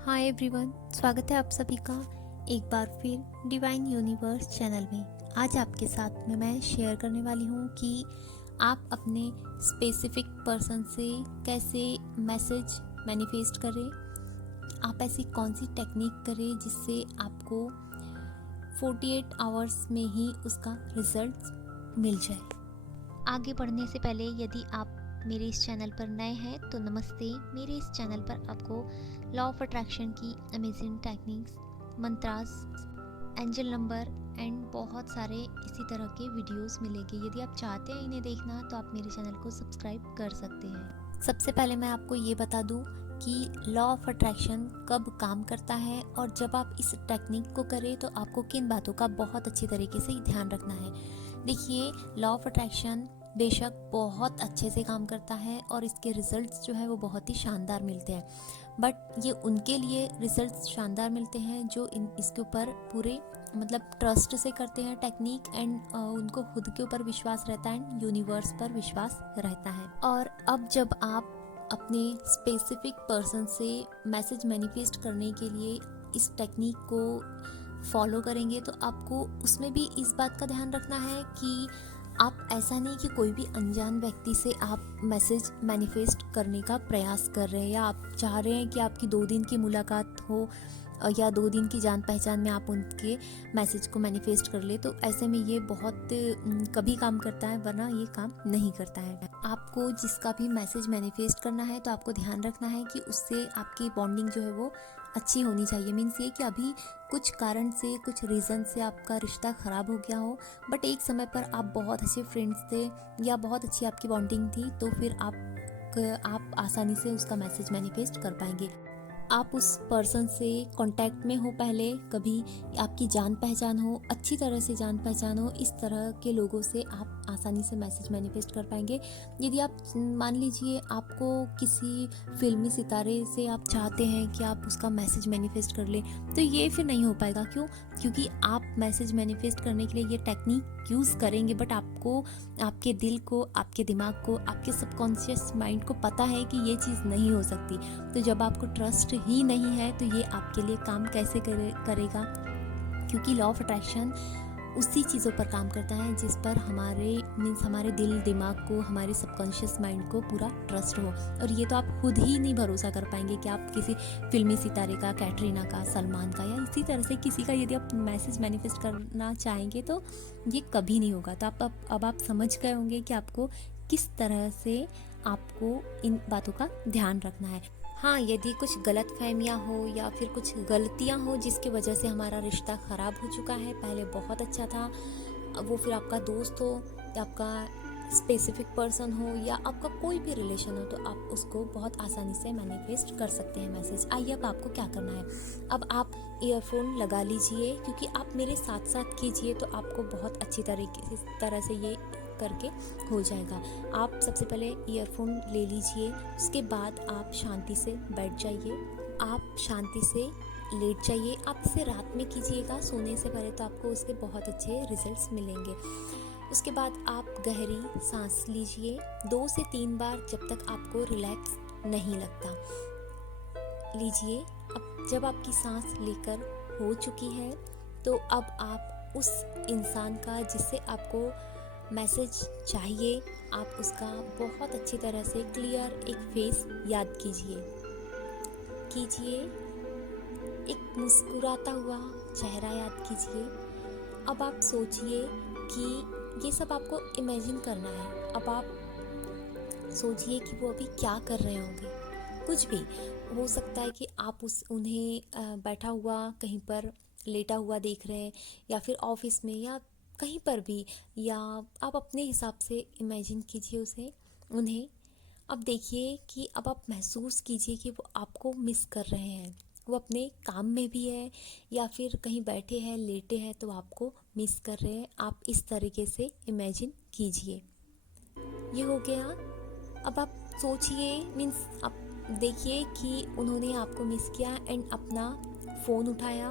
Hi everyone, स्वागत है आप सभी का एक बार फिर डिवाइन यूनिवर्स चैनल में। आज आपके साथ में मैं शेयर करने वाली हूँ कि आप अपने स्पेसिफिक पर्सन से कैसे मैसेज मैनिफेस्ट करें। आप ऐसी कौन सी टेक्निक करें जिससे आपको 48 आवर्स में ही उसका रिजल्ट मिल जाए। आगे बढ़ने से पहले यदि आप मेरे इस चैनल पर नए हैं तो नमस्ते। मेरे इस चैनल पर आपको लॉ ऑफ अट्रैक्शन की amazing techniques, mantras, angel number and बहुत सारे इसी तरह के वीडियोस मिलेंगे। यदि आप चाहते हैं इन्हें देखना तो आप मेरे चैनल को सब्सक्राइब कर सकते हैं। सबसे पहले मैं आपको ये बता दूं कि लॉ ऑफ अट्रैक्शन कब काम करता है और जब आप इस टेक्निक को करें तो आपको किन बातों का बहुत अच्छी तरीके से ध्यान रखना है। देखिए, लॉ ऑफ अट्रैक्शन बेशक बहुत अच्छे से काम करता है और इसके रिजल्ट्स जो है वो बहुत ही शानदार मिलते हैं, बट ये उनके लिए रिजल्ट्स शानदार मिलते हैं जो इसके ऊपर पूरे ट्रस्ट से करते हैं टेक्निक एंड उनको खुद के ऊपर विश्वास रहता है एंड यूनिवर्स पर विश्वास रहता है। और अब जब आप अपने स्पेसिफिक पर्सन से मैसेज मैनिफेस्ट करने के लिए इस टेक्निक को फॉलो करेंगे तो आपको उसमें भी इस बात का ध्यान रखना है कि आप ऐसा नहीं कि कोई भी अनजान व्यक्ति से आप मैसेज मैनिफेस्ट करने का प्रयास कर रहे हैं या आप चाह रहे हैं कि आपकी 2 दिन की मुलाकात हो या 2 दिन की जान पहचान में आप उनके मैसेज को मैनिफेस्ट कर ले, तो ऐसे में ये बहुत कभी काम करता है, वरना ये काम नहीं करता है। आपको जिसका भी मैसेज मैनिफेस्ट करना है तो आपको ध्यान रखना है कि उससे आपकी बॉन्डिंग जो है वो अच्छी होनी चाहिए। मीन्स ये कि अभी कुछ कारण से, कुछ रीज़न से आपका रिश्ता ख़राब हो गया हो, बट एक समय पर आप बहुत अच्छे फ्रेंड्स थे या बहुत अच्छी आपकी बॉन्डिंग थी, तो फिर आप आसानी से उसका मैसेज मैनिफेस्ट कर पाएंगे। आप उस पर्सन से कांटेक्ट में हो, पहले कभी आपकी जान पहचान हो, अच्छी तरह से जान पहचान हो, इस तरह के लोगों से आप आसानी से मैसेज मैनिफेस्ट कर पाएंगे। यदि आप मान लीजिए आपको किसी फिल्मी सितारे से आप चाहते हैं कि आप उसका मैसेज मैनिफेस्ट कर लें, तो ये फिर नहीं हो पाएगा। क्यों? क्योंकि आप मैसेज मैनिफेस्ट करने के लिए ये टेक्निक यूज़ करेंगे, बट आपको, आपके दिल को, आपके दिमाग को, आपके सबकॉन्शियस माइंड को पता है कि ये चीज़ नहीं हो सकती। तो जब आपको ट्रस्ट ही नहीं है तो ये आपके लिए काम कैसे करेगा? क्योंकि लॉ ऑफ अट्रैक्शन उसी चीज़ों पर काम करता है जिस पर हमारे दिल दिमाग को, हमारे सबकॉन्शियस माइंड को पूरा ट्रस्ट हो। और ये तो आप खुद ही नहीं भरोसा कर पाएंगे कि आप किसी फिल्मी सितारे का, कैटरीना का, सलमान का या इसी तरह से किसी का यदि आप मैसेज मैनिफेस्ट करना चाहेंगे तो ये कभी नहीं होगा। तो अब आप समझ गए होंगे कि आपको किस तरह से आपको इन बातों का ध्यान रखना है। हाँ, यदि कुछ गलत फहमियाँ हो या फिर कुछ गलतियाँ हो जिसकी वजह से हमारा रिश्ता ख़राब हो चुका है, पहले बहुत अच्छा था, वो फिर आपका दोस्त हो या आपका स्पेसिफिक पर्सन हो या आपका कोई भी रिलेशन हो, तो आप उसको बहुत आसानी से मैनिफेस्ट कर सकते हैं मैसेज। आइए, अब आपको क्या करना है। अब आप ईयरफोन लगा लीजिए, क्योंकि आप मेरे साथ साथ कीजिए तो आपको बहुत अच्छी तरह से ये करके हो जाएगा। आप सबसे पहले ईयरफोन ले लीजिए, उसके बाद आप शांति से बैठ जाइए, आप शांति से लेट जाइए। आप इसे रात में कीजिएगा सोने से पहले, तो आपको उसके बहुत अच्छे रिजल्ट्स मिलेंगे। उसके बाद आप गहरी सांस लीजिए 2 से 3 बार, जब तक आपको रिलैक्स नहीं लगता। लीजिए। अब जब आपकी सांस लेकर हो चुकी है तो अब आप उस इंसान का जिससे आपको मैसेज चाहिए, आप उसका बहुत अच्छी तरह से क्लियर एक फेस याद कीजिए, एक मुस्कुराता हुआ चेहरा याद कीजिए। अब आप सोचिए कि ये सब आपको इमेजिन करना है। अब आप सोचिए कि वो अभी क्या कर रहे होंगे। कुछ भी हो सकता है कि आप उन्हें बैठा हुआ कहीं पर लेटा हुआ देख रहे हैं, या फिर ऑफिस में, या कहीं पर भी, या आप अपने हिसाब से इमेजिन कीजिए उन्हें। अब देखिए कि अब आप महसूस कीजिए कि वो आपको मिस कर रहे हैं। वो अपने काम में भी है या फिर कहीं बैठे हैं, लेटे हैं, तो आपको मिस कर रहे हैं। आप इस तरीके से इमेजिन कीजिए। ये हो गया। अब आप सोचिए, मीन्स आप देखिए कि उन्होंने आपको मिस किया एंड अपना फ़ोन उठाया।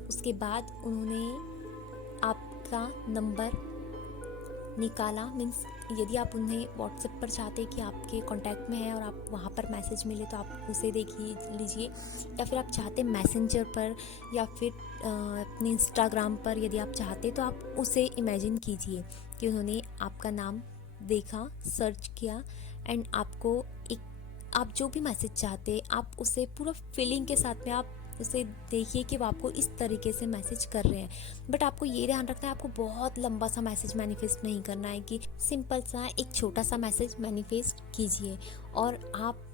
उसके बाद उन्होंने आपका नंबर निकाला, मीन्स यदि आप उन्हें व्हाट्सएप पर चाहते हैं कि आपके कांटेक्ट में है और आप वहाँ पर मैसेज मिले तो आप उसे देख लीजिए, या फिर आप चाहते मैसेंजर पर या फिर अपने इंस्टाग्राम पर यदि आप चाहते तो आप उसे इमेजिन कीजिए कि उन्होंने आपका नाम देखा, सर्च किया एंड आपको एक, आप जो भी मैसेज चाहते आप उसे पूरा फीलिंग के साथ में आप उसे देखिए कि वो आपको इस तरीके से मैसेज कर रहे हैं। बट आपको ये ध्यान रखना है, आपको बहुत लंबा सा मैसेज मैनिफेस्ट नहीं करना है, कि सिंपल सा एक छोटा सा मैसेज मैनिफेस्ट कीजिए। और आप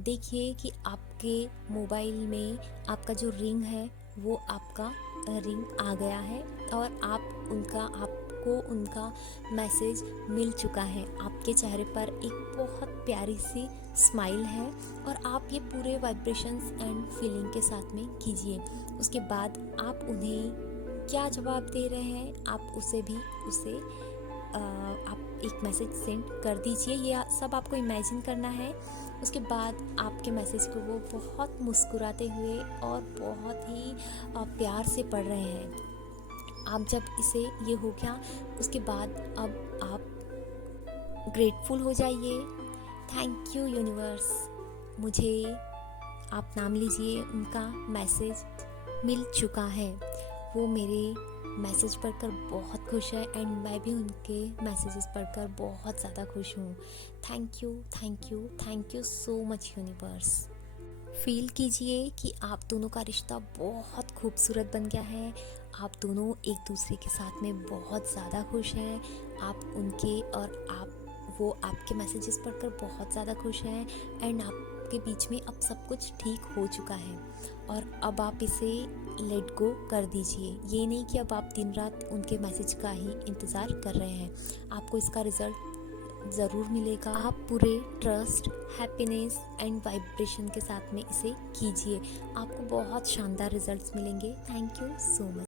देखिए कि आपके मोबाइल में आपका जो रिंग है वो आपका रिंग आ गया है और आपको उनका मैसेज मिल चुका है। आपके चेहरे पर एक बहुत प्यारी सी स्माइल है और आप ये पूरे वाइब्रेशंस एंड फीलिंग के साथ में कीजिए। उसके बाद आप उन्हें क्या जवाब दे रहे हैं आप उसे आप एक मैसेज सेंड कर दीजिए। ये सब आपको इमेजिन करना है। उसके बाद आपके मैसेज को वो बहुत मुस्कुराते हुए और बहुत ही प्यार से पढ़ रहे हैं। आप जब इसे ये हो गया, उसके बाद अब आप ग्रेटफुल हो जाइए। थैंक यू यूनिवर्स, मुझे आप नाम लीजिए, उनका मैसेज मिल चुका है। वो मेरे मैसेज पढ़कर बहुत खुश है एंड मैं भी उनके मैसेजेस पढ़कर बहुत ज़्यादा खुश हूँ। Thank you thank you thank you so much universe. Feel कीजिए कि आप दोनों का रिश्ता बहुत खूबसूरत बन गया है। आप दोनों एक दूसरे के साथ में बहुत ज़्यादा खुश हैं। आप उनके और वो आपके मैसेजेस पढ़कर बहुत ज़्यादा खुश हैं एंड आपके बीच में अब सब कुछ ठीक हो चुका है। और अब आप इसे लेट गो कर दीजिए। ये नहीं कि अब आप दिन रात उनके मैसेज का ही इंतज़ार कर रहे हैं। आपको इसका रिज़ल्ट ज़रूर मिलेगा। आप पूरे ट्रस्ट, हैप्पीनेस एंड वाइब्रेशन के साथ में इसे कीजिए। आपको बहुत शानदार रिजल्ट्स मिलेंगे। Thank you so much.